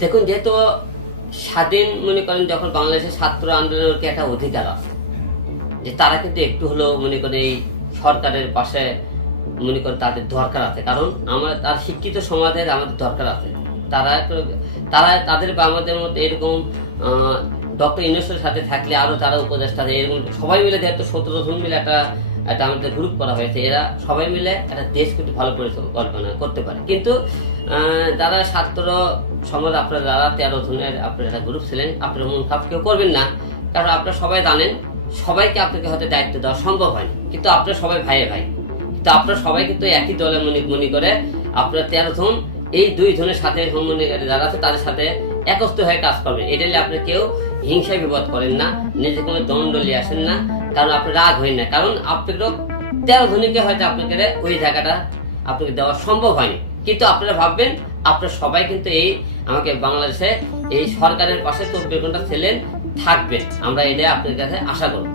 দেখুন, যেহেতু স্বাধীন মনে করেন যখন বাংলাদেশের ছাত্র আন্দোলনকে একটা অধিকার আছে, যে তারা কিন্তু একটু হলেও মনে করেন এই সরকারের পাশে মনে করেন তাদের দরকার আছে। কারণ আমার তার শিক্ষিত সমাজের আমাদের দরকার আছে। তারা তারা তাদের বা আমাদের মতো এরকম ডক্টর ইউনুসের সাথে থাকলে আরও তারা উপদেষ্টা এরকম সবাই মিলে যেহেতু সতেরো জন মিলে একটা একটা আমাদের গ্রুপ করা হয়েছে, এরা সবাই মিলে একটা দেশ কিন্তু ভালো পরিকল্পনা করতে পারে। কিন্তু যারা ছাত্র সমাজ, আপনারা যারা তেরো জনের আপনার একটা গ্রুপ ছিলেন, আপনারা মন খারাপ কেউ করবেন না। কারণ আপনারা সবাই জানেন, সবাইকে আপনাকে হয়তো দায়িত্ব দেওয়া সম্ভব হয়নি। কিন্তু আপনারা সবাই ভাইয়ে ভাই। কিন্তু আপনারা সবাই কিন্তু একই দলে মনে মনে করে আপনারা তেরো জন, এই দুই জনের সাথে যারা আছে, তাদের সাথে একত্র হয়ে কাজ করবেন। এটা আপনি কেউ হিংসা বিপদ করেন না নিজে কোনো দণ্ড নিয়ে আসেন না, কারণ আপনি রাগ হই না। কারণ আপনাকে তেরো ধনীকে হয়তো আপনাকে ওই জায়গাটা আপনাকে দেওয়া সম্ভব হয়নি। কিন্তু আপনারা ভাববেন, আপনারা সবাই কিন্তু এই আমাকে বাংলাদেশে এই সরকারের পাশে চব্বিশ ঘণ্টা ছিলেন, থাকবেন। আমরা এটা আপনার কাছে আশা করব।